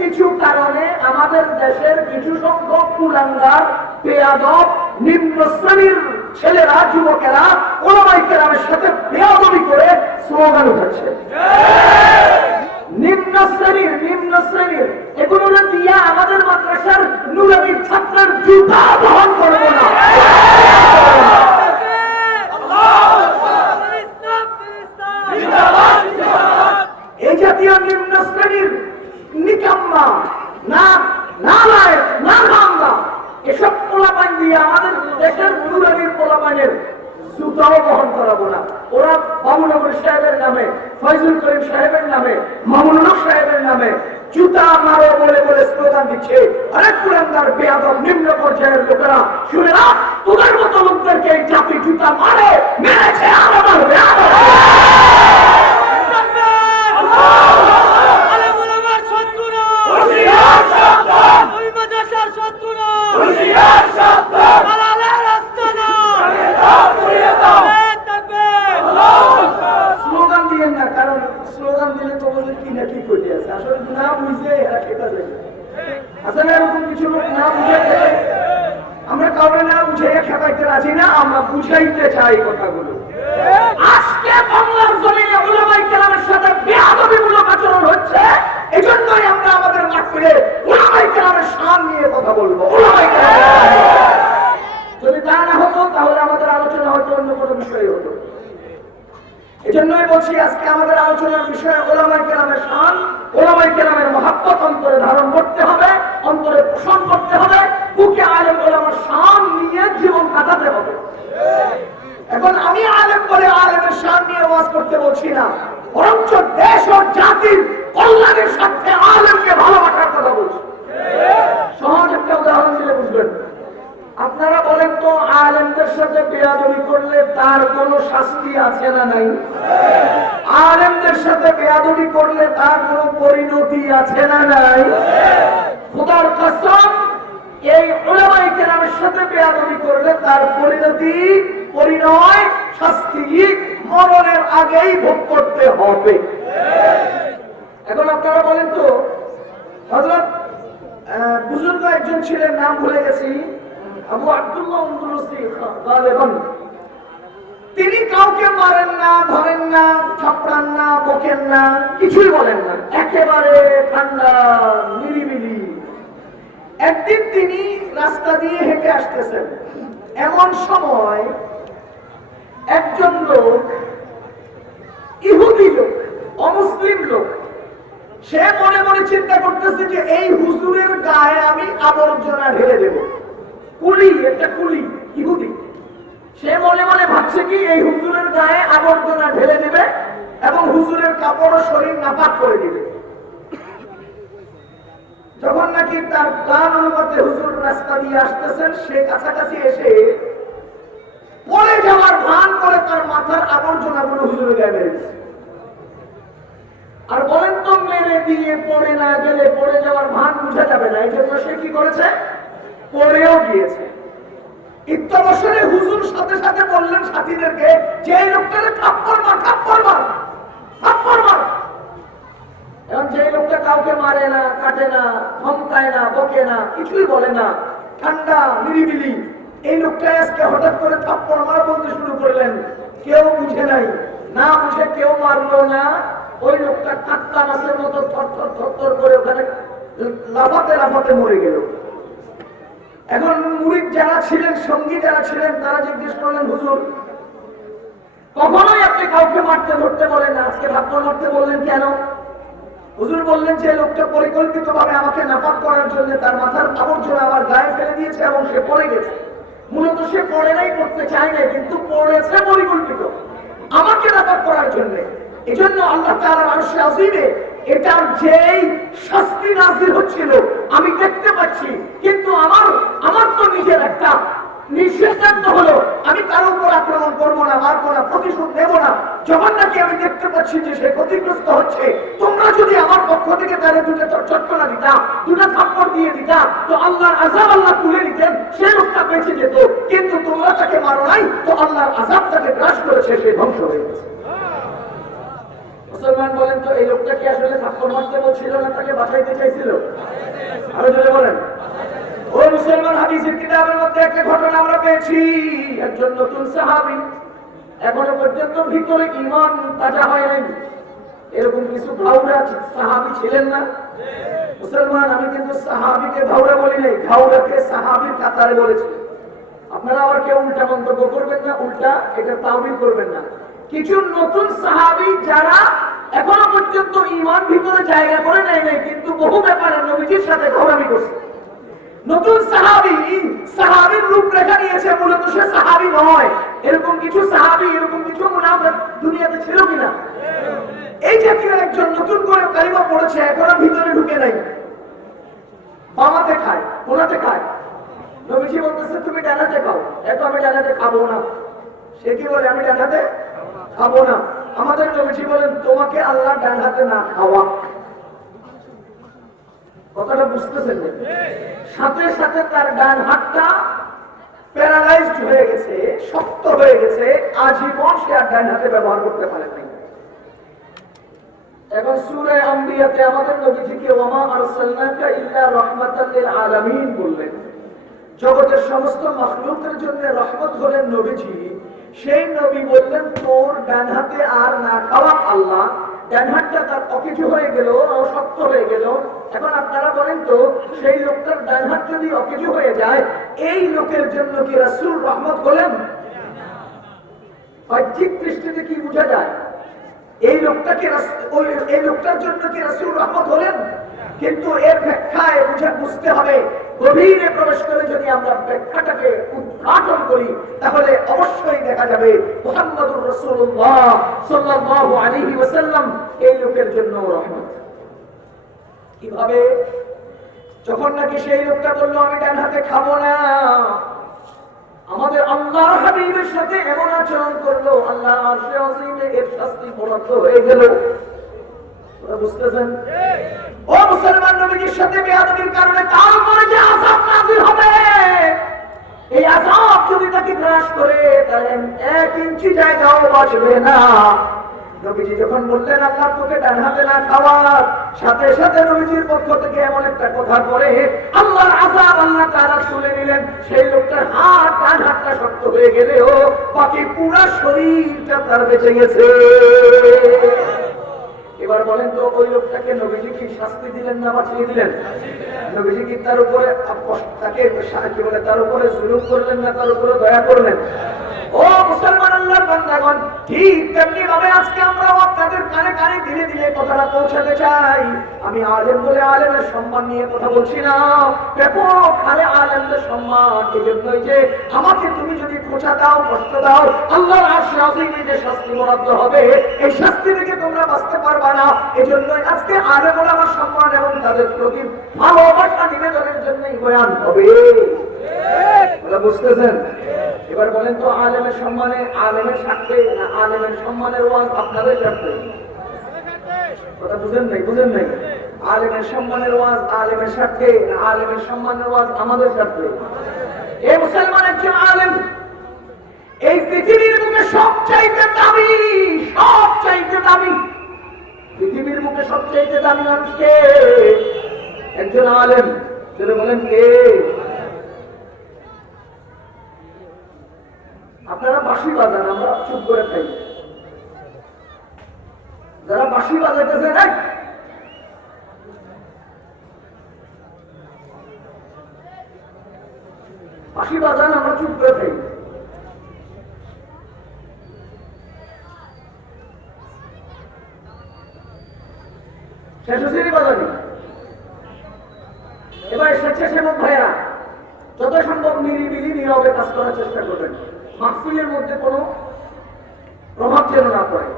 কিছু কারণে আমাদের দেশের কিছু সংখ্যক কুলাঙ্গার পেয়াদব নিম্ন শ্রেণির ছেলেরা, যুবকেরা, ওলামাই সাথে বেয়াদবি করে স্লোগান উঠাচ্ছে নিম্ন শ্রেণির নিম্ন শ্রেণির, এগুলো দিয়া আমাদের মাদ্রাসার নুরানির ছাত্রের জুতা বহন করব না এই জাতীয় নিম্ন শ্রেণির নিকাম্মা না নালায়ক না নামবা এসব পোলাপান দিয়ে আমাদের দেশের নুরানির পোলাপানের জুতাও বহন করাবো না ওরা বাবুনগর সাহেবের নামে ফয়জুল করিম সাহেবের নামে মামুনুল হক সাহেবের নামে জুতা মারো বলে বলে স্লোগান দিচ্ছে। অনেক কুরানদার বেয়াদব নিম্ন পর্যায়ের লোকেরা শুনে না তোদের মতো লোকদেরকে এই জাতি জুতা মারে মেরেছে আরও মারবে আরও দিলেন না কারণ স্লোগান দিলে তোমাদের কি না কি করতে আছে আসলে না বুঝে এরা খেতে যাবে আসলে এরকম কিছু লোক না বুঝে খেলে আমরা কাউকে না বুঝে খেপাইতে রাজি না আমরা বুঝাইতে চাই কথাগুলো আজকে বাংলার জমিনে উলামাই কেরামের সাথে বেয়াদবিমূলক আচরণ হচ্ছে এজন্যই আমরা উলামাই কেরামের শান নিয়ে কথা বলব। যদি তা না হতো, তাহলে আমাদের আলোচনা হয়তো অন্য কোনো বিষয়ে হতো বলছি, আজকে আমাদের আলোচনার ওলামাই কেরামের শান ওলামাই কেরামের অন্তরে ধারণ করতে হবে, অন্তরে পোষণ করতে হবে, বুকে আলেম ওলামার শান নিয়ে জীবন কাটাতে হবে এখন আমি আলেম বলে আলেমের শান নিয়ে ওয়াজ করতে বলছি না, বরঞ্চ দেশ ও জাতির কল্যাণের স্বার্থে আলেমকে ভালোবাসার কথা বলছি সহজ একটা উদাহরণ দিলে বুঝবেন। আপনারা বলেন তো, আলেমদের সাথে বেয়াদবি করলে তার কোনো শাস্তি আছে না নাই? আলেমদের সাথে বেয়াদবি করলে তার কোনো পরিণতি আছে না নাই? খোদার কসম, এই ওলামাই কেরামের সাথে বেয়াদবি করলে তার পরিণতি, পরিণয়, শাস্তি মরণের আগেই ভোগ করতে হবে। এখন আপনারা বলেন তো হযরত আহ, বুজুর্গ একজন ছিলেন নাম ভুলে গেছি আবু আব্দুল্লাহ তিনি কাউকে মারেন না ধরেন না থাপড়ান না বকেন না কিছুই বলেন না। একেবারে ঠান্ডা নিরিবিলি। একদিন তিনি রাস্তা দিয়ে হেঁটে আসতেছেন। এমন সময় একজন লোক ইহুদি লোক অমুসলিম লোক সে মনে মনে চিন্তা করতেছে যে এই হুজুরের গায়ে আমি আবর্জনা ঢেলে দেব। কুলি, একটা কুলি, ইহুদি। সে মনে মনে ভাবছে কি এই হুজুরের গায়ে আবর্জনা ঢেলে দেবে এবং হুজুরের কাপড় শরীর নাপাক করে দিবে। যখন নাকি তার প্লান অনুপাতে হুজুর রাস্তা দিয়ে আসতেছেন, সে কাছাকাছি এসে পড়ে যাওয়ার ভান করে তার মাথার আবর্জনা গুলো হুজুরের গায়ে মেরে দিচ্ছে। আর বলেন তো মেরে দিয়ে পড়ে না গেলে পড়ে যাওয়ার ভান বুঝা যাবে না এই জন্য সে কি করেছে? পড়েও গিয়েছে। ইত্যবসরে হুজুর সাথে সাথে বললেন সাথীদেরকে, যে লোকটাকে থাপ্পড় মার থাপ্পড় মার থাপ্পড় মার। এখন যে লোকটা কাউকে মারে না, কাটে না, ধমকায় না, বকে না, কিছুই বলে না, ঠান্ডা, নিরিবিলি, এই লোকটা আজকে হঠাৎ করে থাপ্পড় মার বলতে শুরু করলেন। কেউ বুঝে নাই, না বুঝে কেউ মারলো না। ওই লোকটা কাত্তা মাছের মতো থর থর থর করে ওখানে লাফাতে লাফাতে মরে গেল। এখন মুরিদ যারা ছিলেন, সঙ্গী যারা ছিলেন, তারা জিজ্ঞেস করলেন, হুজুর, কখনোই আপনি কাউকে মারতে, ধরতে বলেন না। আজকে থাপ্পড় মারতে বললেন কেন? হুজুর বললেন যে, লোকটা পরিকল্পিত ভাবে আমাকে নাপাক করার জন্য তার মাথার আবর্জনা আমার গায়ে ফেলে দিয়েছে এবং সে পড়ে গেছে। মূলত সে পড়ে নাই করতে চায় নাই, কিন্তু পড়েছে পরিকল্পিত। আমাকে নাপাক করার জন্য। এজন্য আল্লাহ তাআলার আরশে আজিমে এটার যেই শাস্তি নাজির হচ্ছিল, আমি দেখতে পাচ্ছি, কিন্তু আমার আমার তো নিজের একটা নিষেধাজ্ঞ হলো, আমি কারও উপর আক্রমণ করব না, মারবো না, প্রতিশোধ নেব না। যখন নাকি আমি দেখতে পাচ্ছি যে সে ক্ষতিগ্রস্ত হচ্ছে, তোমরা যদি আমার পক্ষ থেকে তাহলে দুটো চটকনা দিতা, দুটো থাপ্পড় দিয়ে দিতা, তো আল্লাহর আজাব আল্লাহ তুলে নিতেন সে লোকটা বেঁচে যেত। কিন্তু তোমরা তাকে মারো নাই, তো আল্লাহর আজাব তাকে গ্রাস করেছে, সে ধ্বংস হয়ে গেছে। মুসলমান বলেন তো, এই লোকটা কি আসলে থাপ্পড় মারতে বলছিল না তাকে বাঁচাইতে চাইছিল? আরও জোরে বলেন। ও মুসলমান হাদিসের কিতাবের মধ্যে একটা ঘটনা আমরা পেয়েছি। একজন নতুন সাহাবী, এখনও পর্যন্ত ভিতরে ইমান তাজা হয় নাই। এরকম কিছু ভাউরা সাহাবি ছিলেন না। মুসলমান, আমি কিন্তু সাহাবিকে ভাউরা বলি নাই, ভাউরাকে সাহাবির কাতারে বলেছি। আপনারা আবার কেউ উল্টা মন্তব্য করবেন না, উল্টা এটা তাওবিল করবেন না। কিছু নতুন সাহাবি যারা এখনও পর্যন্ত ইমান ভিতরে জায়গা করে নেয় নাই, কিন্তু বহু ব্যাপারে নবীজির সাথে ঘোরামি করছে। নতুন সাহাবি সাহাবির রূপরেখা নিয়েছে, মূলত সে সাহাবি নয়। এরকম কিছু সাহাবি, এরকম কিছু মুনাফেক দুনিয়াতে ছিল কিনা? এই জাতীয় একজন নতুন করে কালিমা পড়েছে, এখনও ভিতরে ঢুকে নাই। বামাতে খায় কোনাতে খায়। নবীজি বলতেছে, তুমি ডানাতে খাও। এত, আমি ডানাতে খাব না। সে কি বলে, আমি ডানাতে খাব না। আমাদের নবীজি বলেন, তোমাকে আল্লাহ ডান হাতে না খাওয়া। কথাটা বুঝতেছেন সাথে সাথে তার ডান হাতটা প্যারালাইজড হয়ে গেছে, শক্ত হয়ে গেছে, আজীবন সে আর ডান হাতে ব্যবহার করতে পারে নাই। এবং সূরা আম্বিয়াতে আমাদের নবীজিকে ওমা আরসালনাকা ইল্লা রাহমাতাল আলামিন বললেন। জগতের সমস্ত মাখলুকের জন্য রহমত হলেন নবীজি। সেই নবী বললেন, তোর ডান হাতে আর না খাওয়া আল্লাহ। ডান হাতটা তার হয়ে গেল হয়ে গেল। এখন আপনারা বলেন তো, সেই লোকটার ডান হাত যদি হয়ে যায়, এই লোকের জন্য কি রাসূল রহমত হলেন? বাহ্যিক দৃষ্টিতে কি বোঝা যায়? এই লোকটাকে এই লোকটার জন্য কি রাসূল রহমত হলেন? কিন্তু এর ব্যাখ্যায় বুঝে, বুঝতে হবে গভীরে প্রবেশ করে যদি আমরা ব্যাখ্যাটাকে উদ্ঘাটন করি, তাহলে অবশ্যই দেখা যাবে মুহাম্মদুর রাসূলুল্লাহ সাল্লাল্লাহু আলাইহি ওয়াসাল্লাম এই লোকের জন্য রহমত। কীভাবে? যখন নাকি সেই লোকটা বলল, আমি ডান হাতে খাব না। আমাদের আল্লাহর হাবিবের সাথে এমন আচরণ করল, আল্লাহ আরশে আজিমে এর শাস্তি বরাদ্দ হয়ে গেল। বুঝতেছেন? ও মুসলমান নবীজির সাথে বেয়াদবির কারণে তার উপরে যে আযাব নাযিল হবে, এই আযাব যদি তাকে গ্রাস করে, তাহলে এক ইঞ্চি জায়গাও বাঁচবে না। নবীজি যখন বললেন আল্লাহ তোকে ডান হাতে না খাওয়ার, সাথে সাথে নবীজির পক্ষ থেকে এমন একটা কথা করে আল্লাহর আযাব আল্লাহ তাআলা তুলে নিলেন, সেই লোকটার হাত, ডান হাতটা শক্ত হয়ে গেলেও বাকি পুরো শরীরটা তার বেঁচে গেছে। এবার বলেন তো, ওই লোকটাকে নবীজি কি শাস্তি দিলেন না বাঁচিয়ে দিলেন? নবীজি কি তার উপরে তাকে কি বলে তার উপরে জুলুম করলেন না, তার উপরে দয়া করলেন? ও মুসলমান আল্লাহর বান্দাগণ, ঠিক তেমনি ভাবে আজকে আমরাও আপনাদের কানে কানে ধীরে ধীরে কথাটা পৌঁছাতে চাই। আমি আলেম বলে আলেমের সম্মান নিয়ে কথা বলছি না। ব্যাপক হারে আলেমদের সম্মান এই জন্যই যে আমাকে তুমি যদি খোঁচা দাও, কষ্ট দাও, আল্লাহর আশে যে শাস্তি বরাদ্দ হবে, এই শাস্তি থেকে তোমরা বাঁচতে পারবা না। এই জন্যই আজকে আলেম বলে আমার সম্মান এবং তাদের প্রতি ভালোবাসা নিবেদনের জন্যই বয়ান হবে। বুঝতেছেন? এবার বলেন তো, আলেমের সম্মানে আলেমের স্বার্থে না আলেমের সম্মানের ওয়াজ আপনাদের স্বার্থে? কথা বুঝেন নাই বুঝেন নাই? আলেমের সম্মানের ওয়াজ আলেমের না আলেমের সম্মানের ওয়াজ আমাদের স্বার্থে? এ মুসলমান একজন আলেম, এই পৃথিবীর মুখে সবচাইতে দামি সবচাইতে দামি পৃথিবীর মুখে সবচাইতে দামি মানুষকে একজন আলেম। তিনি বলেন কে? আপনারা বাঁশি বাজান, আমরা চুপ করে খাই। যারা বাঁশি বাজাইতেছেন, এই! বাঁশি বাজান, আমরা চুপ করে খাই। এবার স্বেচ্ছাসেবক ভাইয়া যত সম্ভব নিরিবিলি নীরবে কাজ করার চেষ্টা করবেন। মাহফিলের মধ্যে কোনো প্রভাব যেন না পড়ে।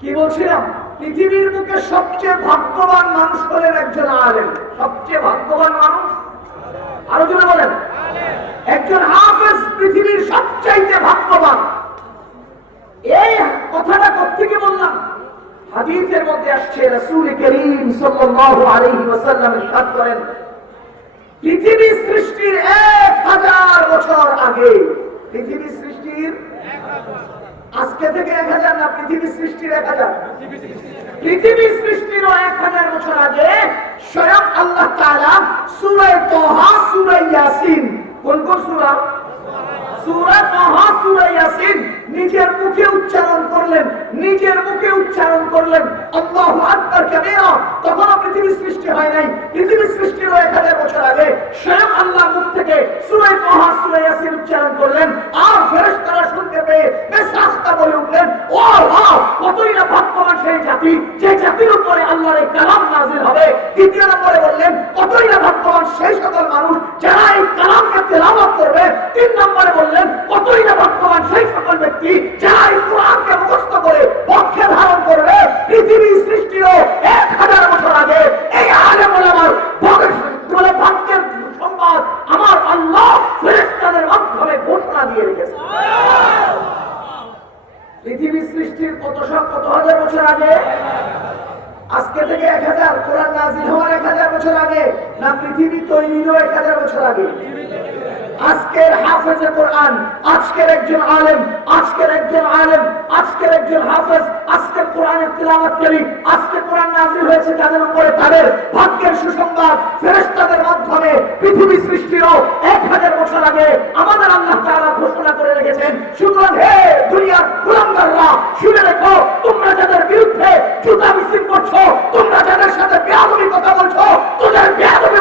কি বলছিলাম? পৃথিবীর মুখে সবচেয়ে ভাগ্যবান মানুষ হলেন একজন আলেম। সবচেয়ে ভাগ্যবান মানুষ? আরও জনে বলেন। একজন হাফেজ পৃথিবীর সবচাইতে ভাগ্যবান। এই হাদিসের মধ্যে আসছে, রাসূল করিম সাল্লাল্লাহু আলাইহি ওয়াসাল্লাম ইরশাদ করেন, পৃথিবী সৃষ্টির এক হাজার বছর আগে, পৃথিবী সৃষ্টির আজকে থেকে এক হাজার না, পৃথিবী সৃষ্টির এক হাজার? পৃথিবী সৃষ্টির এক হাজার বছর আগে, স্বয়ং আল্লাহ তাআলা সূরা তোহা, সূরা ইয়াসিন কোন কোন সূরা? সূরা তাহা সূরা ইয়াসিন। নিজের মুখে উচ্চারণ করলেন, নিজের মুখে উচ্চারণ করলেন। আল্লাহু আকবার কাবীরা। তখন পৃথিবী সৃষ্টি হয় নাই। পৃথিবী সৃষ্টির এক হাজার বছর আগে। স্বয়ং আল্লাহ মুখ থেকে সূরা তাহা সূরা ইয়াসিন উচ্চারণ করলেন। আর ফেরেশতারা শুনতে পেয়ে বেসাস্তা বলে উঠলেন, ও আল্লাহ কতই না ভাগ্যবান সেই জাতি, যে জাতির উপরে আল্লাহর এই কালাম নাজিল হবে। দ্বিতীয় নম্বরে বললেন, কতই না ভাগ্যবান সেই সকল মানুষ যারা এই কালামকে তেলাওয়াত করবে। তিন নম্বরে বললেন, কতই না ভাগ্যবান সেই সকল ব্যক্তি যারা এই কোরআনকে মুখস্থ করে পক্ষে ধারণ করবে। পৃথিবী সৃষ্টিরও এক হাজার বছর আগে এই আলে আমার ভাগ্যের সংবাদ আমার আল্লাহ ফেরেশতাদের মাধ্যমে ঘোষণা দিয়ে রেখেছে পৃথিবী সৃষ্টির কত সব কত হাজার বছর আগে আজকে থেকে এক হাজার কোরআন নাজিল হওয়ার এক হাজার বছর আগে, না পৃথিবী তৈরিরও এক হাজার বছর আগে? আজকের হাফেজে কোরআন, আজকের একজন আলেম, আজকের একজন আলেম আজকের একজন হাফেজ আজকের কোরআনের তিলাওয়াতকারী আজকে কোরআন নাজিল হয়েছে তাদের উপরে? তাদের ভাগ্যের সুসংবাদ ফেরেশতাদের মাধ্যমে পৃথিবী সৃষ্টিরও এক হাজার বছর আগে আমাদের আল্লাহ তাআলা ঘোষণা করে রেখেছেন, সুতরাং হে দুনিয়ার গোলামদাররা শুনে রেখো, তোমরা যাদের বিরুদ্ধে জুতা মিছিল করছ, তোমরা যাদের সাথে বেয়াদবি কথা বলছো, তোদের বেয়াদবি